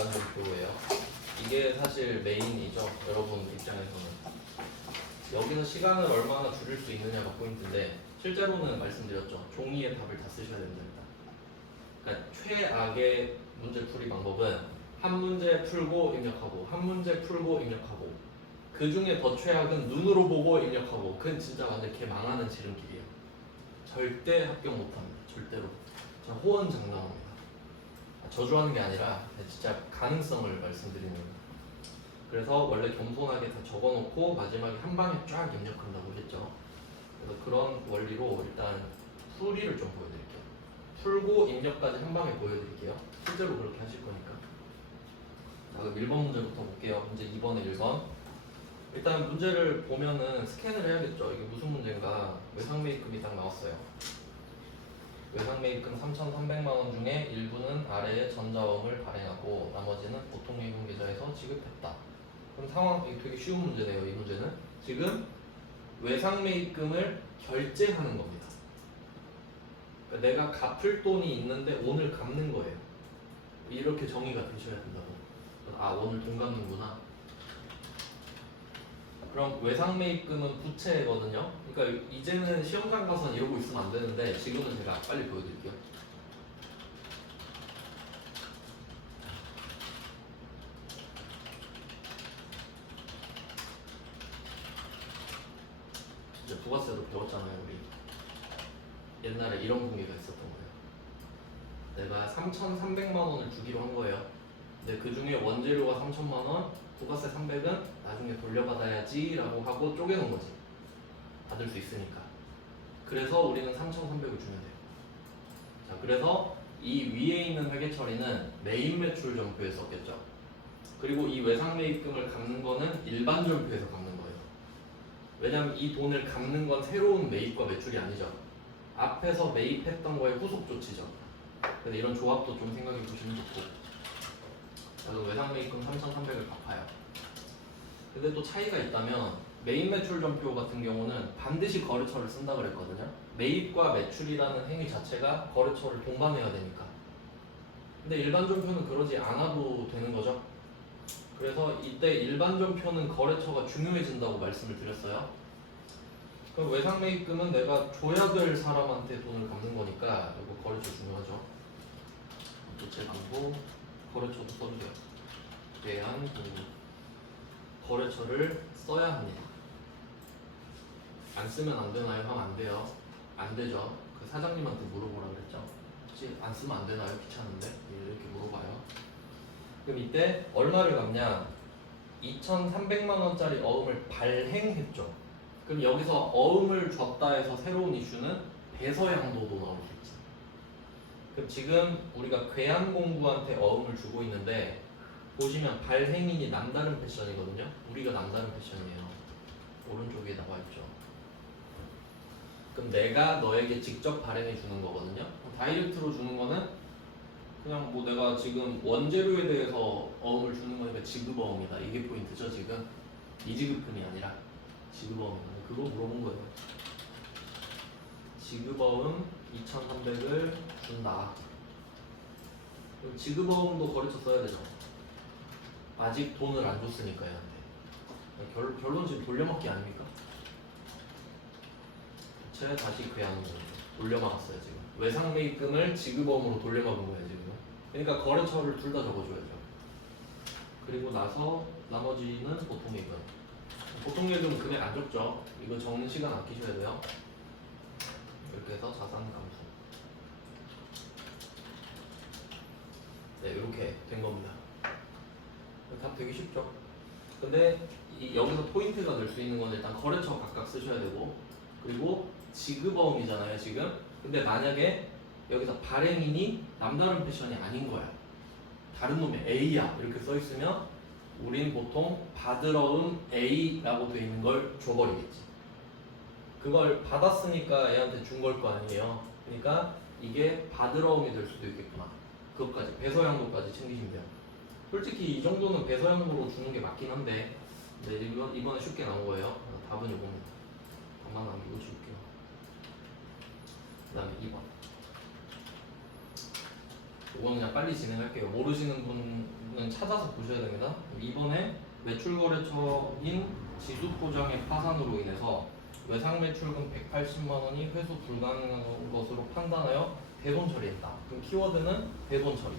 일반점표예요. 이게 사실 메인이죠. 여러분 입장에서는. 여기서 시간을 얼마나 줄일 수 있느냐가 포인트인데 실제로는 말씀드렸죠. 종이에 답을 다 쓰셔야 됩니다. 그러니까 최악의 문제 풀이 방법은 한 문제 풀고 입력하고 한 문제 풀고 입력하고 그 중에 더 최악은 눈으로 보고 입력하고 그건 진짜 완전 개 망하는 지름길이에요. 절대 합격 못합니다. 절대로. 저 호언장담합니다. 저주하는 게 아니라 진짜 가능성을 말씀드리는 거예요. 그래서 원래 겸손하게 다 적어놓고 마지막에 한 방에 쫙 입력한다고 했죠. 그래서 그런 원리로 일단 풀이를 좀 보여드릴게요. 풀고 입력까지 한 방에 보여드릴게요. 실제로 그렇게 하실 거니까. 자, 그럼 1번 문제부터 볼게요. 문제 2번에 1번. 일단 문제를 보면은 스캔을 해야겠죠. 이게 무슨 문제인가. 외상매입금이 딱 나왔어요. 외상매입금 3,300만 원 중에 일부는 아래의 전자음을 발행하고 나머지는 보통예금 계좌에서 지급했다. 그럼 상황이 되게 쉬운 문제네요. 이 문제는 지금 외상매입금을 결제하는 겁니다. 그러니까 내가 갚을 돈이 있는데 오늘 갚는 거예요. 이렇게 정의가 되셔야 된다고. 아, 오늘 돈 갚는구나. 그럼 외상매입금은 부채거든요. 그러니까 이제는 시험장 가서는 이러고 있으면 안 되는데 지금은 제가 빨리 보여드릴게요. 이제 부가세도 배웠잖아요. 우리 옛날에 이런 공개가 있었던 거예요. 내가 3,300만 원을 주기로 한 거예요. 근데 그 중에 원재료가 3,000만 원, 부가세 300은 나중에 돌려받아야지 라고 하고 쪼개놓은 거지. 받을 수 있으니까. 그래서 우리는 3,300을 주면 돼요. 자, 그래서 이 위에 있는 회계 처리는 메인 매출 점표에 썼겠죠. 그리고 이 외상 매입금을 갚는 거는 일반 점표에서 갚는 거예요. 왜냐하면 이 돈을 갚는 건 새로운 매입과 매출이 아니죠. 앞에서 매입했던 거의 후속 조치죠. 그래서 이런 조합도 좀 생각해 보시면 좋고. 자, 그럼 외상 매입금 3,300을 갚아요. 근데 또 차이가 있다면 메인 매출 점표 같은 경우는 반드시 거래처를 쓴다 그랬거든요. 매입과 매출이라는 행위 자체가 거래처를 동반해야 되니까. 근데 일반 점표는 그러지 않아도 되는 거죠. 그래서 이때 일반 점표는 거래처가 중요해진다고 말씀을 드렸어요. 그럼 외상 매입금은 내가 줘야 될 사람한테 돈을 갚는 거니까 이거 거래처 중요하죠. 부채 담보 거래처도 써주세요. 대한 공급 거래처를 써야 합니다. 안 쓰면 안 되나요? 하면 안 돼요. 안 되죠. 그 사장님한테 물어보라 그랬죠. 혹시 안 쓰면 안 되나요? 귀찮은데? 이렇게 물어봐요. 그럼 이때 얼마를 갚냐? 2,300만 원짜리 어음을 발행했죠. 그럼 여기서 어음을 줬다 해서 새로운 이슈는 배서양도도 나올 수 있지. 그럼 지금 우리가 괴한공구한테 어음을 주고 있는데 보시면 발행인이 남다른 패션이거든요. 우리가 남다른 패션이에요. 오른쪽에 나와 있죠. 그럼 내가 너에게 직접 발행해 주는 거거든요. 다이렉트로 주는 거는 그냥 뭐 내가 지금 원재료에 대해서 어음을 주는 거니까 지급어음이다. 이게 포인트죠. 지금 이지급금이 아니라 지급어음이다. 그거 물어본 거예요. 지급어음 2,300을 준다. 그럼 지급어음도 거래처 써야 되죠. 아직 돈을 안 줬으니까 얘한테. 결론 지금 돌려막기 아닙니까? 부채 다시 괴하는 거예요. 돌려막았어요 지금. 외상매입금을 지급어음으로 돌려막은 거예요 지금. 그러니까 거래처를 둘 다 적어줘야죠. 그리고 나서 나머지는 보통예금. 보통예금 금액 안 적죠. 이거 적는 시간 아끼셔야 돼요. 이렇게 해서 자산 감소. 네, 이렇게 된 겁니다. 답 되게 쉽죠. 근데 여기서 포인트가 될 수 있는 건 일단 거래처 각각 쓰셔야 되고, 그리고 지급어음이잖아요 지금. 근데 만약에 여기서 발행인이 남다른 패션이 아닌 거야, 다른 놈의 A야 이렇게 써 있으면 우린 보통 받으러음 A라고 돼 있는 걸 줘버리겠지. 그걸 받았으니까 얘한테 준 걸 거 아니에요. 그러니까 이게 받으러음이 될 수도 있겠구나. 그것까지 배서양도까지 챙기시면 돼요. 솔직히 이 정도는 배서양도로 주는 게 맞긴 한데, 네, 이번에 쉽게 나온 거예요. 답은 이겁니다. 답만 남기고 줄게요. 그 다음에 2번. 이건 그냥 빨리 진행할게요. 모르시는 분은 찾아서 보셔야 됩니다. 이번에 매출거래처인 지수포장의 파산으로 인해서 외상매출금 180만 원이 회수 불가능한 것으로 판단하여 대손 처리했다. 그럼 키워드는 대손 처리.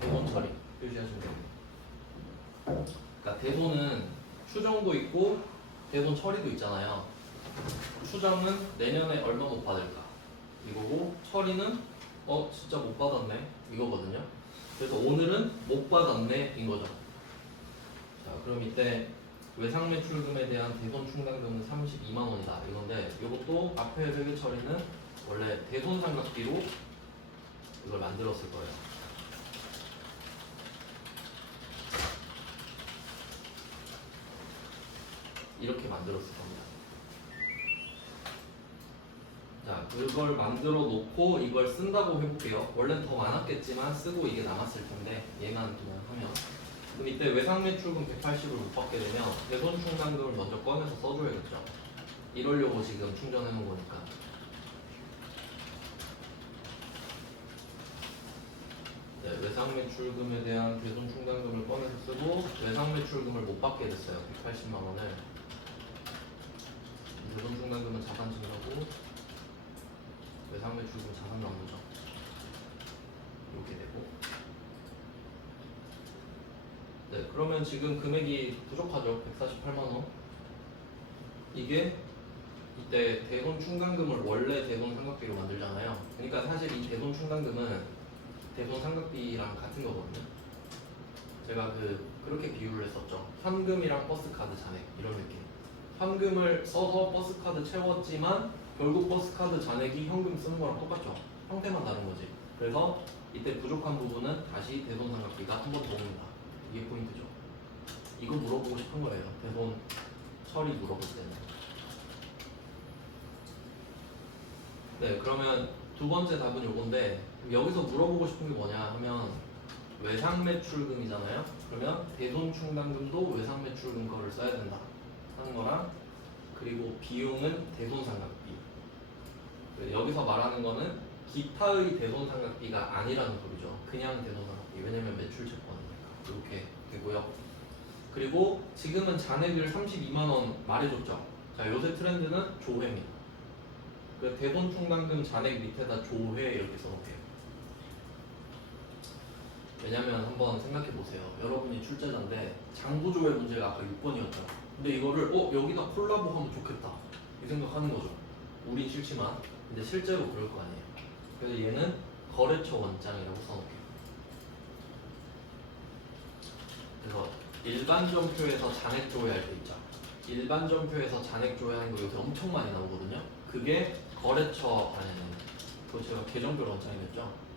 대손 처리 표시하시면 됩니다. 그러니까 대손은 추정도 있고 대손 처리도 있잖아요. 추정은 내년에 얼마 못 받을까 이거고, 처리는 진짜 못 받았네 이거거든요. 그래서 오늘은 못 받았네 인 거죠. 자, 그럼 이때 외상매출금에 대한 대손 충당금은 32만 원이다 이건데, 이것도 앞에 세개 처리는 원래 대손 삼각비로 이걸 만들었을 거예요. 이렇게 만들었을 겁니다. 자, 그걸 만들어 놓고 이걸 쓴다고 해볼게요. 원래는 더 많았겠지만 쓰고 이게 남았을 텐데 얘만 그냥 하면, 그럼 이때 외상매출금 180을 못 받게 되면 대손 충당금을 먼저 꺼내서 써줘야겠죠. 이러려고 지금 충전해 놓은 거니까. 네, 외상매출금에 대한 대손 충당금을 꺼내서 쓰고, 외상매출금을 못 받게 됐어요. 180만 원을. 대손 충당금은 자산 증가고 외상매출금 자산 나오죠. 이렇게 되고. 네, 그러면 지금 금액이 부족하죠. 148만 원. 이게 이때 대손 충당금을 원래 대손 삼각비로 만들잖아요. 그러니까 사실 이 대손 충당금은 대손 삼각비랑 같은 거거든요. 제가 그렇게 비유를 했었죠. 현금이랑 버스카드 잔액 이런 느낌. 현금을 써서 버스카드 채웠지만 결국 버스카드 잔액이 현금 쓰는 거랑 똑같죠. 형태만 다른 거지. 그래서 이때 부족한 부분은 다시 대손 삼각비가 한 번 더 옵니다. 이게 포인트죠. 이거 물어보고 싶은 거예요. 대손 처리 물어볼 때는. 네, 그러면 두 번째 답은 요건데, 여기서 물어보고 싶은 게 뭐냐 하면 외상매출금이잖아요. 그러면 대손 충당금도 외상매출금 거를 써야 된다 하는 거랑, 그리고 비용은 대손 삼각비. 여기서 말하는 거는 기타의 대손 삼각비가 아니라는 소리죠. 그냥 대손 삼각비. 왜냐면 매출 채권이니까. 이렇게 되고요. 그리고 지금은 잔액을 32만 원 말해줬죠. 자, 요새 트렌드는 조회입니다. 그 대손 충당금 잔액 밑에다 조회 이렇게 써놓을게요. 왜냐면 한번 생각해 보세요. 여러분이 출제자인데 장부조회 문제가 아까 6번이었죠. 근데 이거를 여기다 콜라보 하면 좋겠다 이 생각하는 거죠. 우린 싫지만 근데 실제로 그럴 거 아니에요. 그래서 얘는 거래처 원장이라고 써놓을게요. 그래서 일반 점표에서 잔액 조회할 때 있죠. 일반 점표에서 잔액 조회하는 거 요새 엄청 많이 나오거든요. 그게 거래처 그거 제가 계정별 원장이었죠.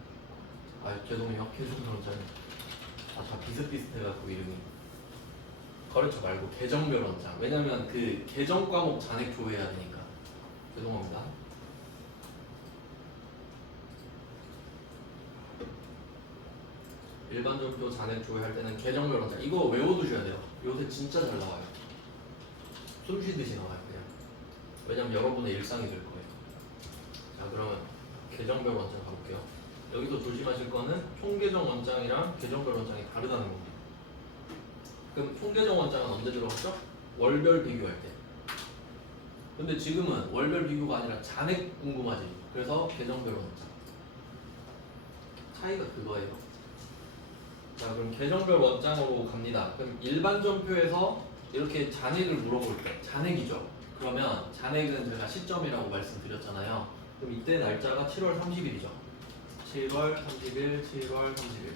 죄송해요. 계정별 원장이. 다 비슷비슷해갖고 이름이. 거래처 말고 계정별 원장. 왜냐면 그 계정 과목 잔액 조회해야 되니까. 죄송합니다. 일반 점표 잔액 조회할 때는 계정별 원장. 이거 외워두셔야 돼요. 요새 진짜 잘 나와요. 숨 쉬듯이 나와요 그냥. 왜냐면 여러분의 일상이 될 거예요. 자, 그러면 계정별 원장 가볼게요. 여기서 조심하실 거는 총계정 원장이랑 계정별 원장이 다르다는 겁니다. 그럼 총계정 원장은 언제 들어갔죠? 월별 비교할 때. 근데 지금은 월별 비교가 아니라 잔액 궁금하지. 그래서 계정별 원장. 차이가 그거예요. 자, 그럼 계정별 원장으로 갑니다. 그럼 일반 점표에서 이렇게 잔액을 물어볼 때, 잔액이죠. 그러면 잔액은 제가 시점이라고 말씀드렸잖아요. 그럼 이때 날짜가 7월 30일이죠. 7월 30일, 7월 30일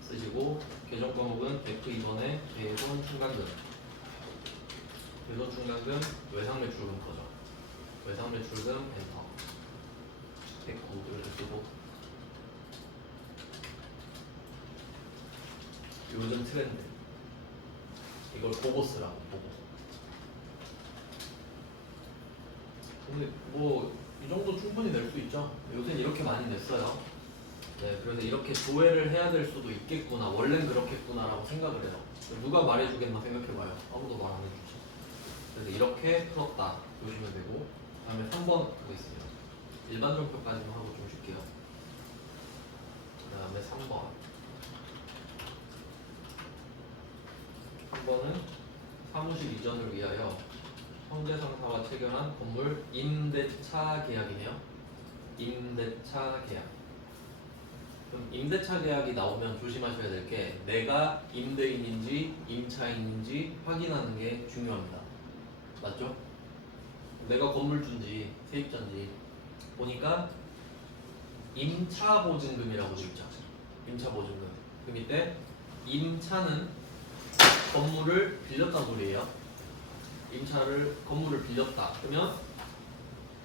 쓰시고, 계정 과목은 F 2번에 대손 충당금. 대손 충당금 외상매출금 거죠. 외상매출금 엔터. 109 이렇게 쓰고. 요즘 트렌드. 이걸 보고 쓰라고, 보고. 근데 이 정도 충분히 낼 수 있죠. 요새는 이렇게 많이 냈어요. 네, 그래서 이렇게 조회를 해야 될 수도 있겠구나, 원래는 그렇겠구나라고 생각을 해요. 누가 말해주겠나 생각해봐요. 아무도 말 안 해주죠. 그래서 이렇게 풀었다 보시면 되고, 그 다음에 3번 가겠습니다. 일반 종표까지만 하고 좀 쉴게요. 그 다음에 3번. 3번은 사무실 이전을 위하여 형제상사와 체결한 건물 임대차 계약이네요. 임대차 계약. 그럼 임대차 계약이 나오면 조심하셔야 될 게 내가 임대인인지 임차인인지 확인하는 게 중요합니다. 맞죠? 내가 건물주인지 세입자인지 보니까 임차보증금이라고 돼 있죠. 임차보증금. 그 밑에 임차는 건물을 빌렸다는 소리예요. 건물을 빌렸다. 그러면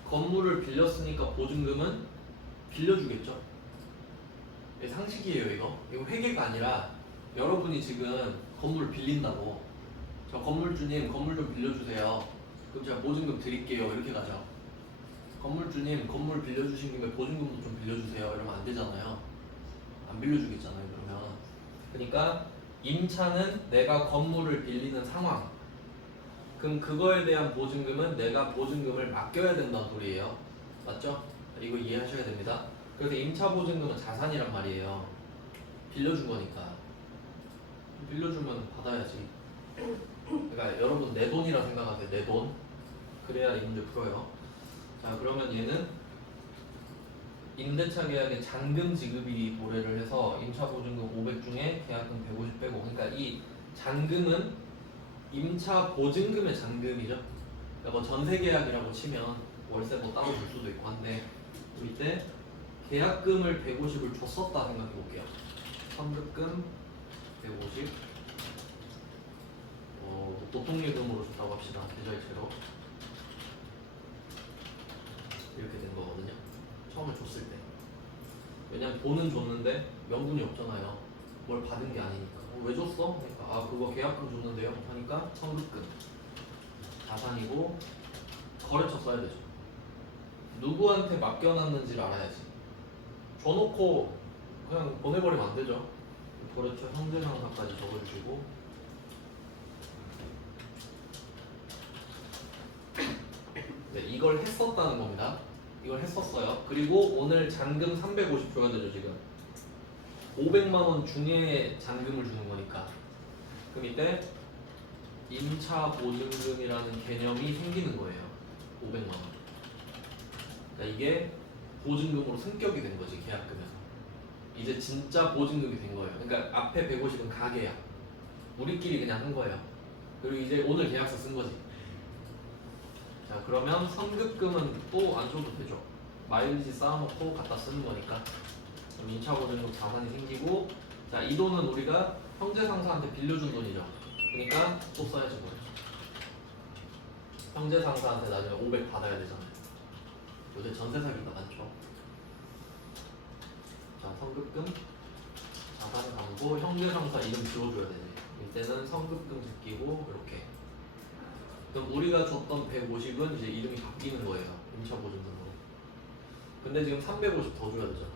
건물을 빌렸으니까 보증금은 빌려주겠죠. 이게 상식이에요. 이거 회계가 아니라 여러분이 지금 건물을 빌린다고 저 건물주님 건물 좀 빌려주세요. 그럼 제가 보증금 드릴게요. 이렇게 가죠. 건물주님 건물 빌려주신 김에 보증금도 좀 빌려주세요. 이러면 안 되잖아요. 안 빌려주겠잖아요. 그러면. 그러니까 임차는 내가 건물을 빌리는 상황. 그럼 그거에 대한 보증금은 내가 보증금을 맡겨야 된다는 소리예요. 맞죠? 이거 이해하셔야 됩니다. 그래서 임차 보증금은 자산이란 말이에요. 빌려준 거니까. 빌려주면 받아야지. 그러니까 여러분 내 돈이라 생각하세요. 내 돈. 그래야 이 문제 풀어요. 자, 그러면 얘는 임대차 계약에 잔금 지급이 도래를 해서 임차 보증금 500 중에 계약금 150 빼고, 그러니까 이 잔금은 임차 보증금의 잔금이죠. 그러니까 뭐 전세 계약이라고 치면 월세 뭐 따로 줄 수도 있고 한데 이때 계약금을 150을 줬었다 생각해 볼게요. 선급금 150, 보통예금으로 줬다고 합시다. 계좌이체로 이렇게 된 거거든요. 처음에 줬을 때. 왜냐면 돈은 줬는데 명분이 없잖아요. 뭘 받은 게 아니니까. 왜 줬어? 그러니까 아 그거 계약금 줬는데요. 하니까 선급금 자산이고 거래처 써야 되죠. 누구한테 맡겨놨는지를 알아야지. 줘놓고 그냥 보내버리면 안 되죠. 거래처 형제상사까지 적어주시고 네, 이걸 했었다는 겁니다. 이걸 했었어요. 그리고 오늘 잔금 350 줘야 되죠. 지금 500만 원 중에 잔금을 주는 거니까. 그럼 이때 임차 보증금이라는 개념이 생기는 거예요. 500만 원. 그러니까 이게 보증금으로 승격이 된 거지. 계약금에서 이제 진짜 보증금이 된 거예요. 그러니까 앞에 150은 가계야. 우리끼리 그냥 한 거예요. 그리고 이제 오늘 계약서 쓴 거지. 자, 그러면 선급금은 또 안 줘도 되죠. 마일리지 쌓아놓고 갖다 쓰는 거니까. 그럼 임차보증금 자산이 생기고, 자, 이 돈은 우리가 형제상사한테 빌려준 돈이죠. 그러니까 또 써야지 뭐예요. 형제상사한테 나중에 500 받아야 되잖아요. 요새 전세 사기가 많죠. 자, 선급금 자산 담고 형제상사 이름 지워줘야 되지. 이때는 선급금 제끼고 이렇게. 그럼 우리가 줬던 150은 이제 이름이 바뀌는 거예요. 임차보증금으로. 근데 지금 350 더 줘야 되죠.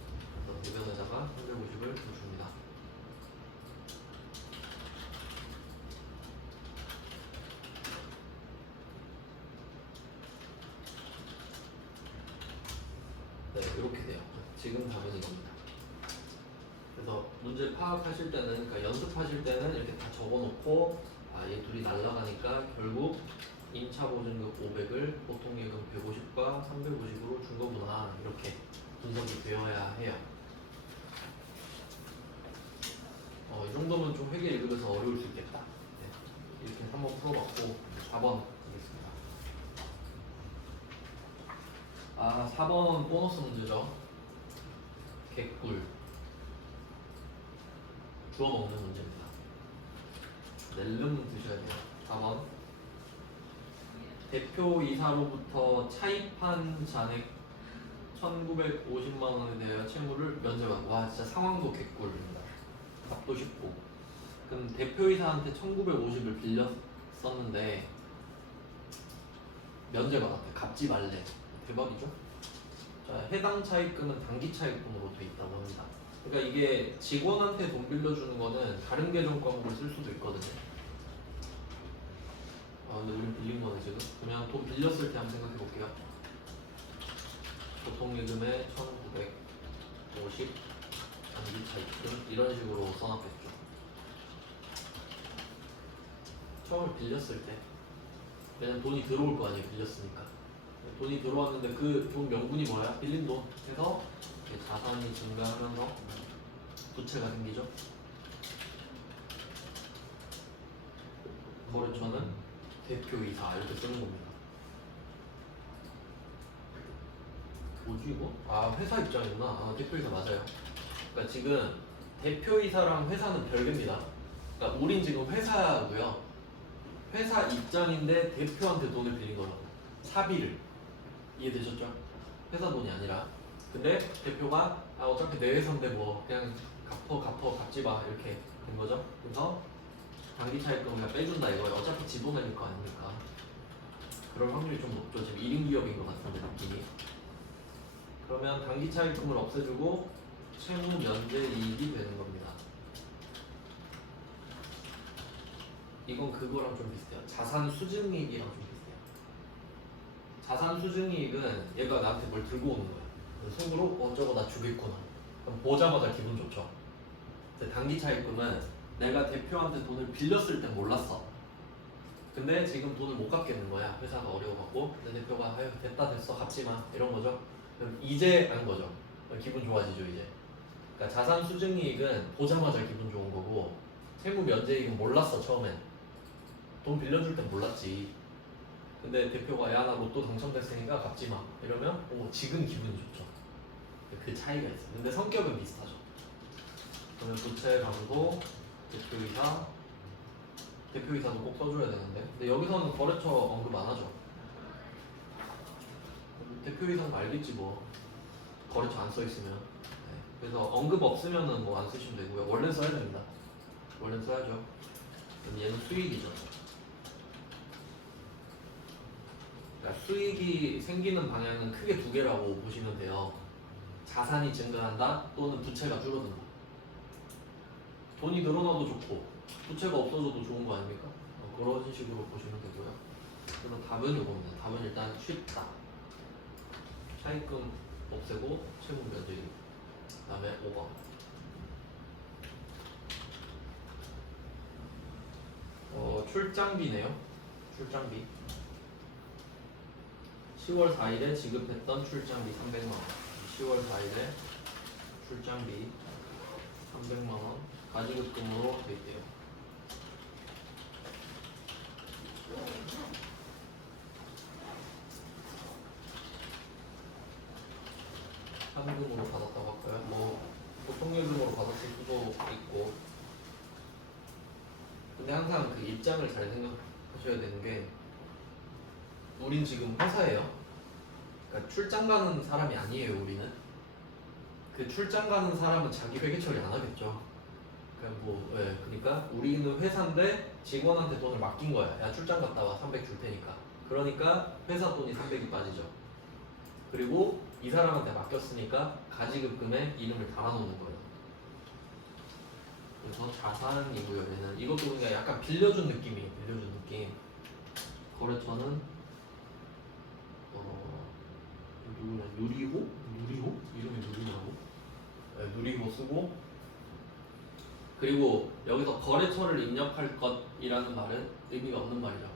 그래서 대변에다가 350을 더 줍니다. 네, 이렇게 돼요. 지금 답은 이겁니다. 그래서 문제 파악하실 때는, 그러니까 연습하실 때는 이렇게 다 적어놓고, 아, 얘 둘이 날라가니까 결국 임차보증금 500을 보통예금 150과 350으로 준 거구나. 이렇게 분석이 되어야 해요. 이 정도면 좀 회계 읽으면서 어려울 수 있겠다. 네, 이렇게 한번 풀어봤고 4번 가겠습니다. 아, 4번 보너스 문제죠. 개꿀 주워 먹는 문제입니다. 낼름 드셔야 돼요. 4번 대표이사로부터 차입한 잔액 1950만 원에 대하여 채무를 면제받고. 와, 진짜 상황도 개꿀입니다. 답도 쉽고. 그럼 대표이사한테 1950을 빌렸었는데 면제받았대. 갚지 말래. 대박이죠? 자, 해당 차입금은 단기 차입금으로 돼 있다고 합니다. 그러니까 이게 직원한테 돈 빌려주는 거는 다른 계정 과목을 쓸 수도 있거든요. 근데 우린 빌린 거네 지금. 그냥 돈 빌렸을 때 한번 생각해 볼게요. 보통 고정예금에 1950 단기 차입금 이런 식으로 써놨겠죠. 처음에 빌렸을 때 왜냐면 돈이 들어올 거 아니에요. 빌렸으니까 돈이 들어왔는데 그 돈 명분이 뭐야? 빌린 돈 해서 자산이 증가하면서 부채가 생기죠. 거래처는 대표이사 이렇게 쓰는 겁니다. 뭐지 이거? 아 회사 입장이구나. 아 대표이사 맞아요. 그러니까 지금 대표이사랑 회사는 별개입니다. 그러니까 우린 지금 회사고요. 회사 입장인데 대표한테 돈을 빌린 거라고. 사비를. 이해되셨죠? 회사 돈이 아니라. 근데 대표가 아 어차피 내 회사인데 뭐 그냥 갚지 마 이렇게 된 거죠. 그래서 단기 차입금을 그냥 빼준다 이거예요. 어차피 지분할 거 아닙니까? 그럴 확률이 좀 높죠. 지금 1인 기업인 것 같은데 느낌이. 그러면 단기 차입금을 없애주고 채무 면제 이익이 되는 겁니다. 이건 그거랑 좀 비슷해요. 자산 수증 이익이랑 좀 비슷해요. 자산 수증 이익은 얘가 나한테 뭘 들고 오는 거야. 속으로 저거 나 주겠구나. 그럼 보자마자 기분 좋죠. 근데 단기 차입금은 내가 대표한테 돈을 빌렸을 땐 몰랐어. 근데 지금 돈을 못 갚겠는 거야. 회사가 어려워갖고. 근데 대표가 아유 됐다 됐어 갚지 마 이런 거죠. 그럼 이제 안 거죠. 기분 좋아지죠 이제. 그러니까 자산 수증 이익은 보자마자 기분 좋은 거고 채무 면제 이익은 몰랐어 처음엔. 돈 빌려줄 땐 몰랐지. 근데 대표가 야 나 로또 당첨됐으니까 갚지 마 이러면 지금 기분이 좋죠. 그 차이가 있어요. 근데 성격은 비슷하죠. 그러면 부채 감고 대표이사도 꼭 써줘야 되는데 근데 여기서는 거래처 언급 안 하죠. 대표이사는 알겠지 뭐 거래처 안 써있으면. 네. 그래서 언급 없으면은 뭐 안 쓰시면 되고요. 원래 써야 됩니다. 원래 써야죠. 그럼 얘는 수익이죠. 그러니까 수익이 생기는 방향은 크게 두 개라고 보시면 돼요. 자산이 증가한다 또는 부채가 줄어든다. 돈이 늘어나도 좋고 부채가 없어져도 좋은 거 아닙니까? 그런 식으로 보시면 되고요. 그래서 답은 이겁니다. 답은 일단 쉽다. 차입금 없애고 채무 면제. 그 다음에 5번. 출장비네요. 출장비. 10월 4일에 지급했던 출장비 300만원. 10월 4일에 출장비 300만원 가지급금으로 돼 있대요. 현금으로 받았다고 할까요? 뭐 보통예금으로 받았을 수도 있고. 근데 항상 그 입장을 잘 생각하셔야 되는 게 우린 지금 회사예요. 그러니까 출장 가는 사람이 아니에요. 우리는 그 출장 가는 사람은 자기 회계 처리 안 하겠죠. 그러니까 우리는 회사인데 직원한테 돈을 맡긴 거야. 야 출장 갔다 와 300 줄 테니까. 그러니까 회사 돈이 300이 빠지죠. 그리고 이 사람한테 맡겼으니까 가지급금에 이름을 달아놓는 거예요. 그래서 자산이고요. 얘는 이것도 그냥 약간 빌려준 느낌이에요. 빌려준 느낌. 거래처는 누구냐? 누리호? 누리호? 이름이 누리호라고? 네, 누리호 쓰고. 그리고 여기서 거래처를 입력할 것이라는 말은 의미가 없는 말이죠.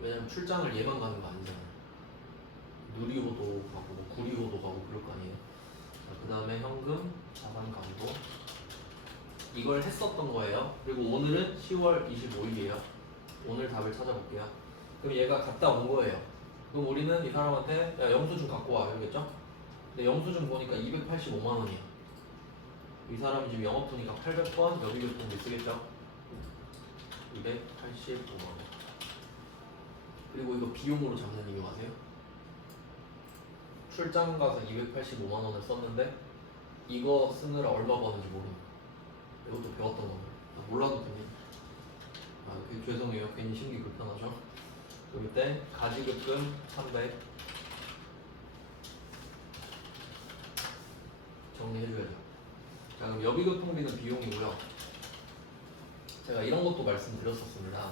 왜냐면 출장을 얘만 가는 거 아니잖아요. 누리호도 가고 뭐 구리호도 가고 그럴 거 아니에요. 그 다음에 현금, 자산 감도 이걸 했었던 거예요. 그리고 오늘은 10월 25일이에요. 오늘 답을 찾아볼게요. 그럼 얘가 갔다 온 거예요. 그럼 우리는 이 사람한테 야 영수증 갖고 와 이러겠죠? 근데 영수증 보니까 285만 원이야. 이 사람이 지금 영업부니까 800번 여기교통비 쓰겠죠? 285만 원. 그리고 이거 비용으로 잡는 이유 아세요? 출장 가서 285만 원을 썼는데 이거 쓰느라 얼마 버는지 모르니까. 이것도 배웠던 거예요. 몰라도 됩니다. 죄송해요. 괜히 심기 불편하죠? 그럴 때 가지급금 300 정리해줘야죠. 자, 그럼 여비교통비는 비용이고요. 제가 이런 것도 말씀드렸었습니다.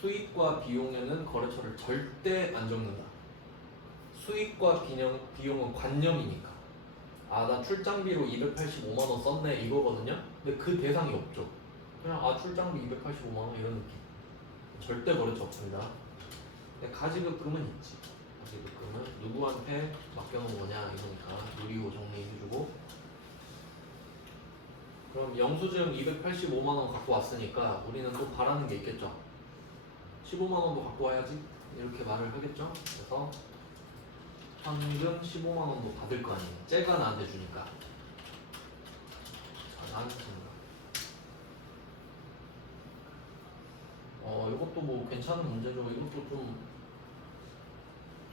수익과 비용에는 거래처를 절대 안 적는다. 수익과 비용은 관념이니까. 아, 나 출장비로 285만 원 썼네 이거거든요. 근데 그 대상이 없죠. 그냥 아, 출장비 285만 원 이런 느낌. 절대 거래처 없습니다. 근데 가지급금은 있지. 가지급금은 누구한테 맡겨놓은 거냐 이거니까 누리호 정리해주고. 그럼 영수증 285만 원 갖고 왔으니까 우리는 또 바라는 게 있겠죠. 15만 원도 갖고 와야지 이렇게 말을 하겠죠. 그래서 현금 15만 원도 받을 거 아니에요. 쟤가 나한테 주니까. 자, 나한테 주니까. 이것도 뭐 괜찮은 문제죠. 이것도 좀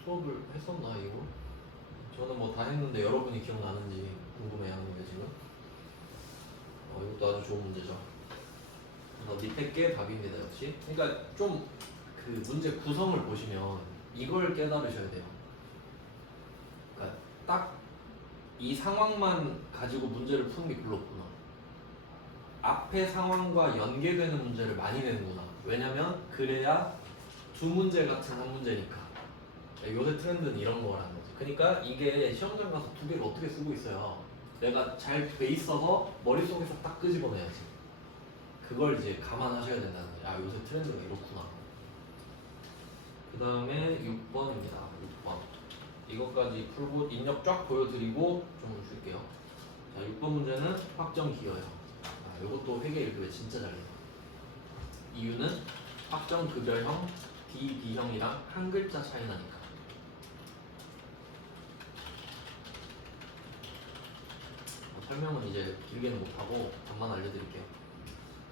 수업을 했었나 이거? 저는 뭐 다 했는데 여러분이 기억나는지 궁금해하는데 지금. 이것도 아주 좋은 문제죠. 밑에 게 답입니다 역시. 그러니까 좀 그 문제 구성을 보시면 이걸 깨달으셔야 돼요. 그러니까 딱 이 상황만 가지고 문제를 푸는 게 별로 없구나. 앞에 상황과 연계되는 문제를 많이 내는구나. 왜냐면 그래야 두 문제 같은 한 문제니까. 요새 트렌드는 이런 거라는 거지. 그러니까 이게 시험장 가서 두 개를 어떻게 쓰고 있어요. 내가 잘 돼 있어서 머릿속에서 딱 끄집어내야지. 그걸 이제 감안하셔야 된다는 거지. 아, 요새 트렌드가 이렇구나. 그 다음에 6번입니다. 6번. 이것까지 풀고 입력 쫙 보여드리고 좀 쉴게요. 자, 6번 문제는 확정 기여요. 이것도 회계 1급에 진짜 잘해요. 이유는 확정 급여형, DB형이랑 한 글자 차이 나니까. 설명은 이제 길게는 못하고 잠만 알려드릴게요.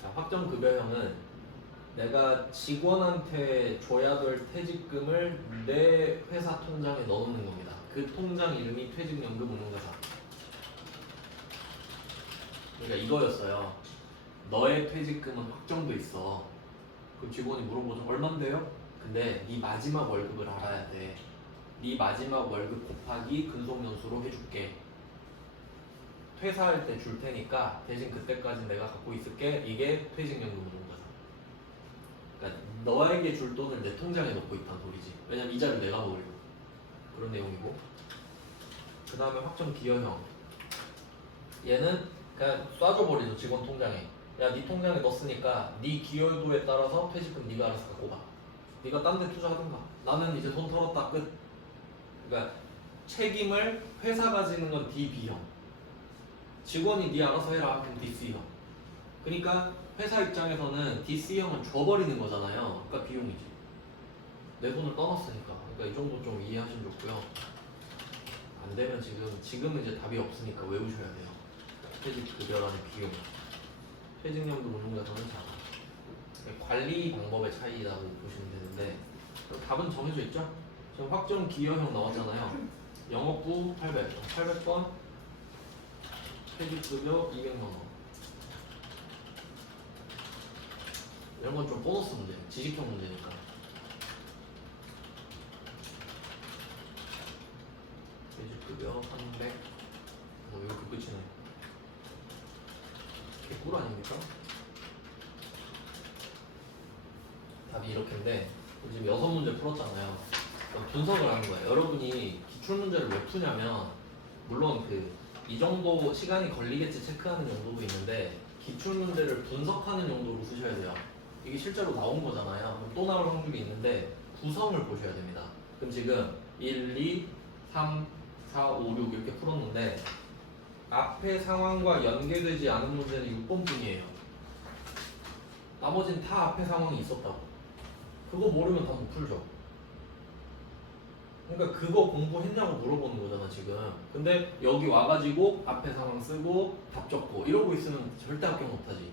자, 확정 급여형은 내가 직원한테 줘야 될 퇴직금을 내 회사 통장에 넣어놓는 겁니다. 그 통장 이름이 퇴직연금 운용자산. 그러니까 이거였어요. 너의 퇴직금은 확정돼 있어. 그럼 직원이 물어보죠. 얼만데요? 근데 네 마지막 월급을 알아야 돼. 네 마지막 월급 곱하기 근속연수로 해줄게. 퇴사할 때 줄 테니까 대신 그때까지 내가 갖고 있을게. 이게 퇴직연금 운용자산. 그러니까 너에게 줄 돈을 내 통장에 넣고 있다는 소리지. 왜냐면 이자를 내가 먹으려고. 그런 내용이고. 그 다음에 확정 기여형. 얘는 그냥 쏴줘버리죠. 직원 통장에. 야, 네 통장에 넣었으니까 네 기여도에 따라서 퇴직금 네가 알아서 갖고 가. 네가 딴 데 투자하든가. 나는 이제 돈 털었다 끝. 그러니까 책임을 회사가 지는 건 DB형. 직원이 네 알아서 해라. 그럼 DC형. 그러니까 회사 입장에서는 DC형은 줘버리는 거잖아요. 그러니까 비용이지. 내 돈을 떠났으니까. 그러니까 이 정도 좀 이해하시면 좋고요. 안 되면 지금은 이제 답이 없으니까 외우셔야 돼요. 퇴직급여라는 비용. 퇴직연금 운용자산은 작아. 관리 방법의 차이라고 보시면 되는데 답은 정해져 있죠? 지금 확정 기여형 나왔잖아요. 영업부 800번 퇴직급여 200만원. 이런 건 좀 보너스 문제, 지식형 문제니까. 퇴직급여 300. 이렇게 끝이네. 개꿀 아닙니까? 답이 이렇게인데 지금 6문제 풀었잖아요. 그럼 분석을 하는 거예요. 여러분이 기출문제를 왜 푸냐면 물론 이 정도 시간이 걸리겠지 체크하는 용도도 있는데 기출문제를 분석하는 용도로 쓰셔야 돼요. 이게 실제로 나온 거잖아요. 그럼 또 나올 확률이 있는데 구성을 보셔야 됩니다. 그럼 지금 1, 2, 3, 4, 5, 6 이렇게 풀었는데 앞에 상황과 연계되지 않은 문제는 6번뿐이에요. 나머지는 다 앞에 상황이 있었다고. 그거 모르면 다 못 풀죠. 그러니까 그거 공부했냐고 물어보는 거잖아 지금. 근데 여기 와가지고 앞에 상황 쓰고 답 적고 이러고 있으면 절대 합격 못하지.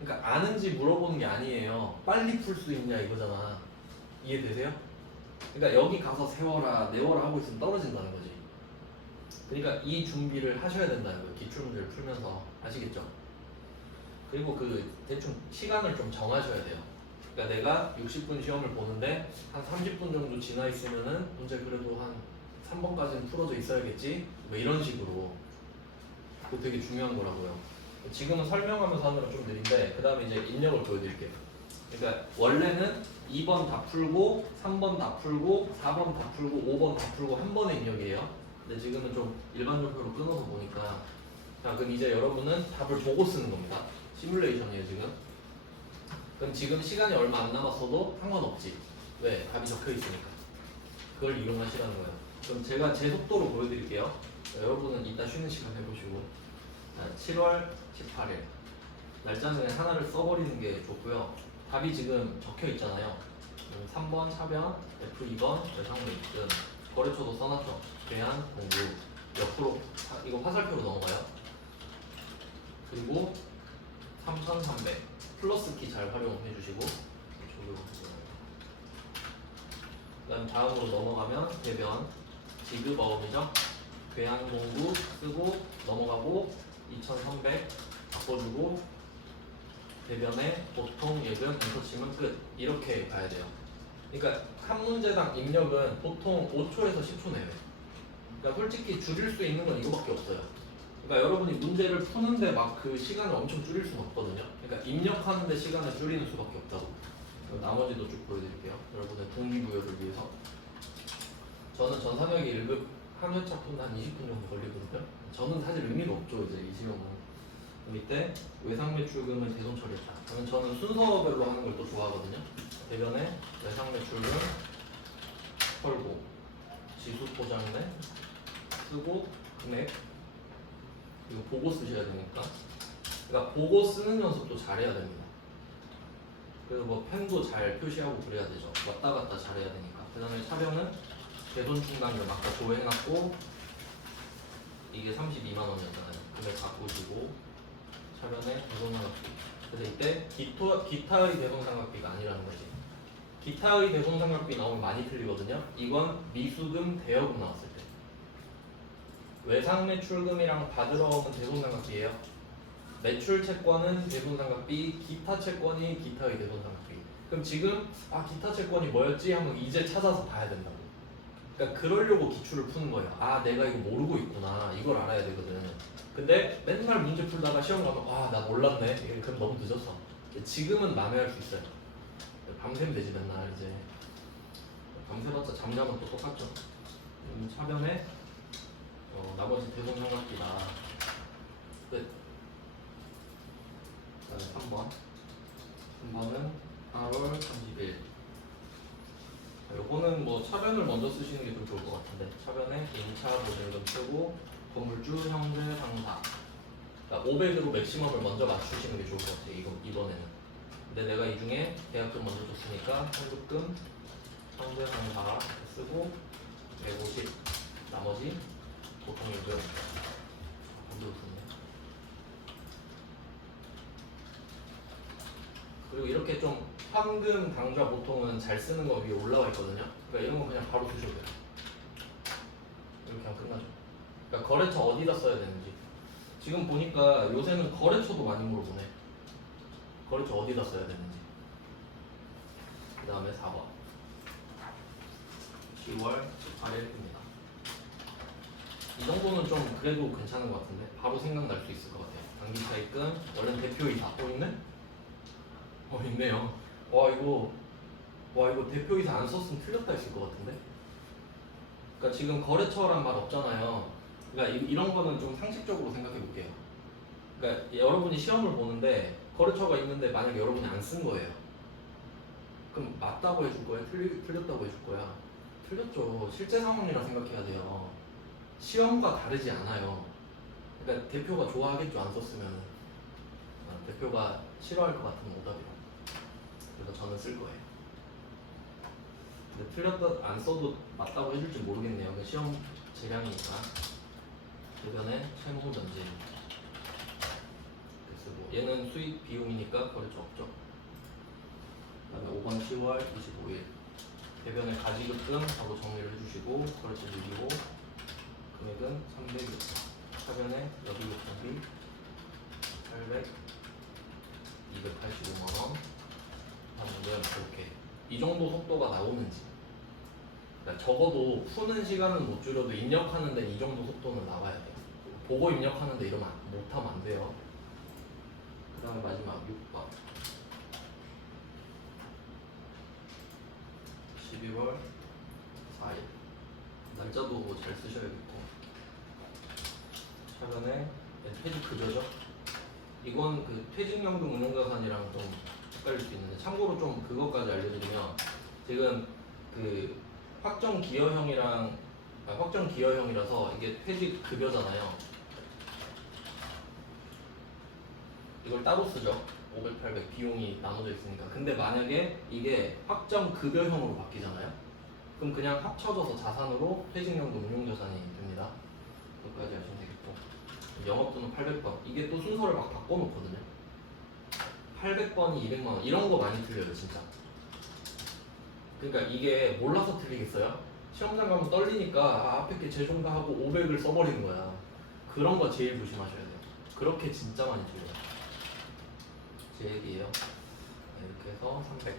그러니까 아는지 물어보는 게 아니에요. 빨리 풀 수 있냐 이거잖아. 이해되세요? 그러니까 여기 가서 세워라 내워라 하고 있으면 떨어진다는 거지. 그러니까 이 준비를 하셔야 된다는 거예요. 기출문제를 풀면서. 아시겠죠? 그리고 대충 시간을 좀 정하셔야 돼요. 그러니까 내가 60분 시험을 보는데 한 30분 정도 지나 있으면은 문제 그래도 한 3번까지는 풀어져 있어야겠지? 뭐 이런 식으로. 그거 되게 중요한 거라고요. 지금은 설명하면서 하느라 좀 느린데 그 다음에 이제 입력을 보여드릴게요. 그러니까 원래는 2번 다 풀고 3번 다 풀고 4번 다 풀고 5번 다 풀고 한 번에 입력이에요. 근데 지금은 좀 일반적으로 끊어서 보니까 자 그럼 이제 여러분은 답을 보고 쓰는 겁니다. 시뮬레이션이에요 지금. 그럼 지금 시간이 얼마 안 남았어도 상관없지. 왜? 답이 적혀 있으니까. 그걸 이용하시라는 거예요. 그럼 제가 제 속도로 보여드릴게요. 자, 여러분은 이따 쉬는 시간 해보시고. 자, 7월 18일. 날짜는 그냥 하나를 써버리는 게 좋고요. 답이 지금 적혀 있잖아요. 3번 차변, F2번 외상매 입금. 거래처도 써놨죠. 대한, 공부. 옆으로 이거 화살표로 넘어가요. 그리고 3,300 플러스 키 잘 활용해 주시고 그다음 다음으로 넘어가면 대변 지급 어음이죠. 괴한 공부 쓰고 넘어가고 2,300 바꿔주고 대변에 보통 예금 엔터 치면 끝 이렇게 가야 돼요. 그러니까 한 문제당 입력은 보통 5초에서 10초 내외. 그러니까 솔직히 줄일 수 있는 건 이거밖에 없어요. 그러니까 여러분이 문제를 푸는데 막 그 시간을 엄청 줄일 수는 없거든요. 그러니까 입력하는데 시간을 줄이는 수밖에 없다고. 나머지도 쭉 보여드릴게요. 여러분의 동기부여를 위해서. 저는 전산학이 1급 한 회차 푸는데 한 20분 정도 걸리거든요. 저는 사실 의미가 없죠. 이제 이 시험은. 밑에 외상 매출금을 대손 처리했다. 저는 순서별로 하는 걸 또 좋아하거든요. 대변에 외상 매출금 털고 지수 포장내 쓰고 금액 이거 보고 쓰셔야 되니까. 그러니까 보고 쓰는 연습도 잘해야 됩니다. 그래서 뭐 펜도 잘 표시하고 그래야 되죠. 왔다 갔다 잘해야 되니까. 그 다음에 차변은 대손 충당금 아까 조회해놨고 이게 32만 원이었잖아요. 금액 바꾸시고 차변에 대손상각비. 그래서 이때 기타의 대손상각비가 아니라는 거지. 기타의 대손상각비 나오면 많이 틀리거든요. 이건 미수금 대여금 나왔을 때. 외상 매출금이랑 받으러 오는 대손상각비예요. 매출 채권은 대손상각비, 기타 채권이 기타의 대손상각비. 그럼 지금 기타 채권이 뭐였지? 하면 이제 찾아서 봐야 된다고. 그러니까 그러려고 기출을 푸는 거예요. 내가 이거 모르고 있구나. 이걸 알아야 되거든. 근데 맨날 문제 풀다가 시험 가면 나 몰랐네. 그럼 너무 늦었어. 지금은 만회할 수 있어요. 밤새면 되지 맨날 이제. 밤새봤자 잠자면 또 똑같죠. 차변에 나머지 대손상각비다. 끝. 그다음에 3번은 8월 30일. 요거는 뭐 차변을 먼저 쓰시는 게 좀 좋을 것 같은데 차변에 임차 보증금 쓰고 건물주 형제 상사. 그러니까 500으로 맥시멈을 먼저 맞추시는 게 좋을 것 같아요. 이번에는. 근데 내가 이 중에 계약금 먼저 줬으니까 현금금 형제 상사 쓰고 150 나머지 보통 요금 먼저 줬네. 그리고 이렇게 좀 현금 당좌 보통은 잘 쓰는 거 위에 올라와 있거든요. 그러니까 이런 거 그냥 바로 주셔도 돼요. 이렇게 하면 끝나죠. 그러니까 거래처 어디다 써야 되는지. 지금 보니까 요새는 거래처도 많이 물어보네. 거래처 어디다 써야 되는지. 그 다음에 4번 10월 18일입니다. 이 정도는 좀 그래도 괜찮은 것 같은데 바로 생각날 수 있을 것 같아요. 단기차입금 원래는 대표이사 있네? 있네요. 이거 대표이사 안 썼으면 틀렸다 했을 것 같은데. 그러니까 지금 거래처란 말 없잖아요. 그러니까 이런 거는 좀 상식적으로 생각해 볼게요. 그러니까 여러분이 시험을 보는데 거래처가 있는데 만약에 여러분이 안 쓴 거예요. 그럼 맞다고 해줄 거야? 틀렸다고 해줄 거야? 틀렸죠. 실제 상황이라 생각해야 돼요. 시험과 다르지 않아요. 그러니까 대표가 좋아하겠죠. 안 썼으면. 대표가 싫어할 것 같은 오답이라. 그래서 저는 쓸 거예요. 근데 틀렸다 안 써도 맞다고 해줄지 모르겠네요. 그 시험 재량이니까. 대변에 채무 전진 쓰고 얘는 수익 비용이니까 거래처 없죠. 그다음에 5번 10월 25일 대변에 가지급금 하고 정리를 해주시고 거래처 늘리고 금액은 300일 차변에 여비급금비 800 285만원 하는데 이렇게 이 정도 속도가 나오는지. 그러니까 적어도 푸는 시간은 못 줄여도 입력하는데 이 정도 속도는 나와야 돼요. 보고 입력하는데 이러면 못하면 안 돼요. 그 다음에 마지막 6번 11월 4일. 날짜도 잘 쓰셔야겠고. 최근에 퇴직 급여죠. 이건 그 퇴직연금 운용자산이랑 좀 헷갈릴 수 있는데 참고로 좀 그것까지 알려드리면 지금 그 확정 기여형이라서 이게 퇴직 급여잖아요. 이걸 따로 쓰죠. 500, 800 비용이 나눠져 있으니까. 근데 만약에 이게 확정 급여형으로 바뀌잖아요. 그럼 그냥 합쳐져서 자산으로 퇴직연금 운용자산이 됩니다. 그것까지 아시면 되겠고. 영업돈은 800번. 이게 또 순서를 막 바꿔놓거든요. 800번이 200만원. 이런 거 많이 틀려요, 진짜. 그러니까 이게 몰라서 틀리겠어요? 시험장 가면 떨리니까 앞에 게 재종가하고 500을 써버리는 거야. 그런 거 제일 조심하셔야 돼요. 그렇게 진짜 많이 틀려요. 제 얘기예요. 네, 이렇게 해서 300.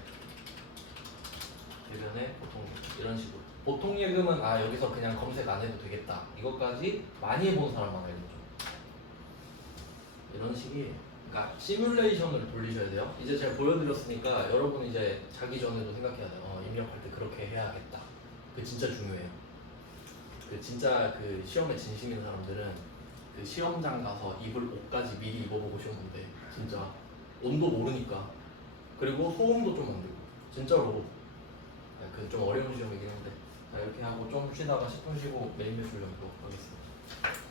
대변에 보통예금 이런 식으로. 보통예금은 여기서 그냥 검색 안 해도 되겠다. 이것까지 많이 해본 사람만 알겠죠. 이런 식이, 그러니까 시뮬레이션을 돌리셔야 돼요. 이제 제가 보여드렸으니까 여러분 이제 자기 전에도 생각해야 돼요. 입력할 때 그렇게 해야겠다. 그게 진짜 중요해요. 그 진짜 그 시험에 진심 있는 사람들은 그 시험장 가서 입을 옷까지 미리 입어보고 시험 본대. 진짜 온도 모르니까. 그리고 소음도 좀 안 들고. 진짜로. 그 좀 어려운 시험이긴 한데. 자, 이렇게 하고 좀 쉬다가 10분 쉬고 메인 매출 연구하겠습니다.